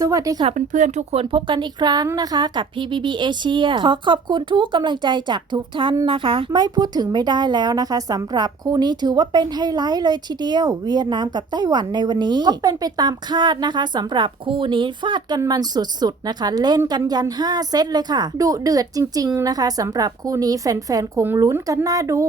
สวัสดีค่ะเพื่อนๆทุกคนพบกันอีกครั้งนะคะ กับ PBB Asia ขอขอบคุณทุกกำลังใจจากทุกท่านนะคะ ไม่พูดถึงไม่ได้แล้วนะคะสำหรับคู่นี้ถือว่าเป็นไฮไลท์เลยทีเดียว เวียดนามกับไต้หวันในวันนี้ ก็เป็นไปตามคาดนะคะสำหรับคู่นี้ฟาดกันมันสุดๆนะคะ เล่นกันยัน 5 เซตเลยค่ะดุเดือดจริง ๆนะคะสำหรับคู่นี้แฟนๆคงลุ้นกันน่าดู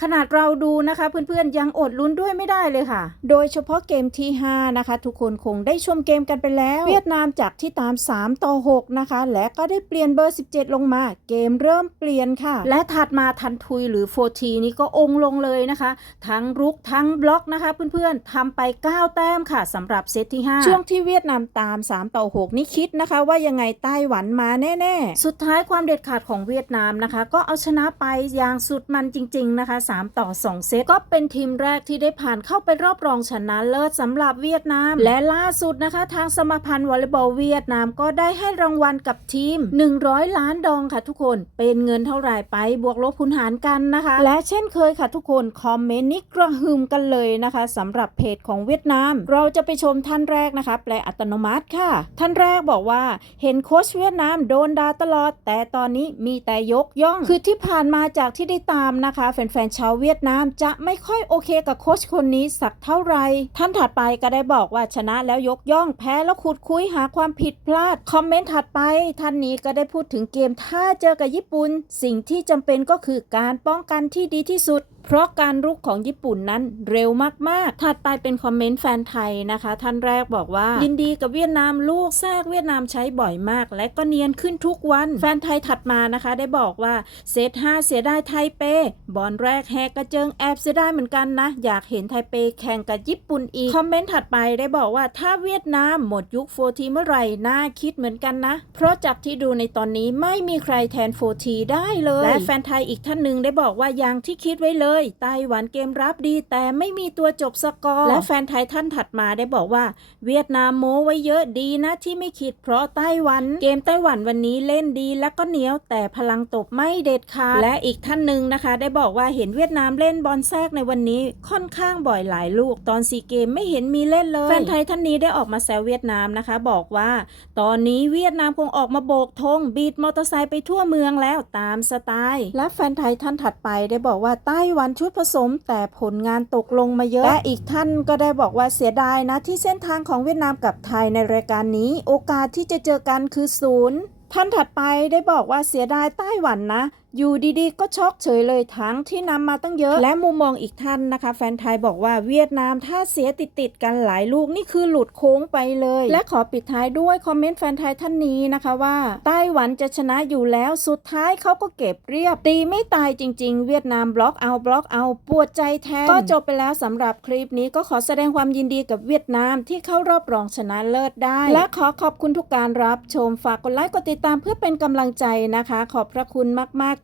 ขนาดเราดูนะคะเพื่อนๆยังอดลุ้นด้วยไม่ได้เลยค่ะ โดยเฉพาะเกมที่5นะคะทุกคนคงได้ชมเกมกันไปแล้วเวียดนามจากที่ตาม 3 ต่อ 6 นะคะ และก็ได้เปลี่ยนเบอร์ 17 ลงมา เกมเริ่มเปลี่ยนค่ะ และถัดมาทันทุยหรือโฟทีนี่ก็องค์ลงเลยนะคะ ทั้งรุกทั้งบล็อกนะคะ เพื่อนๆทำไป 9 แต้มค่ะสำหรับเซตที่ 5 ช่วงที่เวียดนามตาม 3 ต่อ 6 นี่คิดนะคะ ว่ายังไงไต้หวันมาแน่ๆ สุดท้ายความเด็ดขาดของเวียดนามนะคะ ก็เอาชนะไปอย่างสุดมันจริง ๆ นะคะ 3 ต่อ 2 เซตก็เป็นทีมแรกที่ได้ผ่านเข้าไปรอบรองชนะเลิศสำหรับเวียดนาม และล่าสุดนะคะ ทางสมาพันธ์วอลเลย์บอลเวียดนามก็ได้ให้รางวัลกับทีม 100 ล้านดองค่ะทุกคน เป็นเงินเท่าไหร่ไปบวกลบคูณหารกันนะคะ และเช่นเคยค่ะทุกคนคอมเมนต์นี้กระหึ่มกันเลยนะคะสำหรับเพจของเวียดนาม เราจะไปชมท่านแรกนะคะ แปลอัตโนมัติค่ะ ท่านแรกบอกว่าเห็นโค้ชเวียดนามโดนด่าตลอด แต่ตอนนี้มีแต่ยกย่อง คือที่ผ่านมาจากที่ได้ตามนะคะ แฟนๆชาวเวียดนามจะไม่ค่อยโอเคกับโค้ชคนนี้สักเท่าไหร่ท่านถัดไปก็ได้บอกว่าชนะแล้วยกย่องแพ้แล้วขุดคุยหาความผิดพลาด คอมเมนต์ถัดไป ท่านนี้ก็ได้พูดถึงเกมถ้าเจอกับญี่ปุ่น สิ่งที่จำเป็นก็คือการป้องกันที่ดีที่สุด เพราะการรุกของญี่ปุ่นนั้นเร็วมาก ๆ ถัดไปเป็นคอมเมนต์แฟนไทยนะคะ ท่านแรกบอกว่า ยินดีกับเวียดนามลูกแทรกเวียดนามใช้บ่อยมาก และก็เนียนขึ้นทุกวัน แฟนไทยถัดมานะคะ ได้บอกว่าเซต5เสียดายไทเป บอลแรกแฮกกระเจิงแอบเสียดายเหมือนกันนะ อยากเห็นไทเปแข่งกับญี่ปุ่นอีก คอมเมนต์ถัดไปได้บอกว่าถ้าเวียดนามหมดยุคโฟทีเมื่อไหร่น่าคิดเหมือนกันนะ เพราะจากที่ดูในตอนนี้ไม่มีใครแทนโฟทีได้เลย และแฟนไทยอีกท่านหนึ่งได้บอกว่าอย่างที่คิดไว้เลยไต้หวันเกมรับดีแต่ไม่มีตัวจบสกอร์ และแฟนไทยท่านถัดมาได้บอกว่า เวียดนามโม้ไว้เยอะดีนะที่ไม่คิดเพราะไต้หวัน เกมไต้หวันวันนี้เล่นดีและก็เหนียวแต่พลังตบไม่เด็ดขาด และอีกท่านหนึ่งนะคะ ได้บอกว่าเห็นเวียดนามเล่นบอลแทรกในวันนี้ค่อนข้างบ่อยหลายลูก ตอนซีเกมไม่เห็นมีเล่นเลย แฟนไทยท่านนี้ได้ออกมาแซวเวียดนามนะคะ บอกว่า ตอนนี้เวียดนามคงออกมาโบกธงบีดมอเตอร์ไซค์ไปทั่วเมืองแล้วตามสไตล์ และแฟนไทยท่านถัดไปได้บอกว่าไต้หวันชุดผสม แต่ผลงานตกลงมาเยอะ และอีกท่านก็ได้บอกว่าเสียดายนะ ที่เส้นทางของเวียดนามกับไทยในรายการนี้ โอกาสที่จะเจอกันคือศูนย์ท่านถัดไปได้บอกว่าเสียดายไต้หวันนะ อยู่ดีๆ ก็ช็อกเฉยเลยทั้งที่นำมาตั้งเยอะ และมุมมองอีกท่านนะคะ แฟนไทยบอกว่าเวียดนามถ้าเสียติดๆกันหลายลูกนี่คือหลุดโค้งไปเลย และขอปิดท้ายด้วยคอมเมนต์แฟนไทยท่านนี้นะคะว่าไต้หวันจะชนะอยู่แล้วสุดท้ายเขาก็เก็บเรียบ ตีไม่ตายจริง ๆ เวียดนามบล็อกเอาบล็อกเอาปวดใจแทนก็จบไปแล้วสำหรับคลิปนี้ก็ขอแสดงความยินดีกับเวียดนามที่เข้ารอบรองชนะเลิศได้ และขอขอบคุณทุกการรับชมฝากกดไลค์กดติดตามเพื่อเป็นกำลังใจนะคะ ขอบพระคุณมากๆ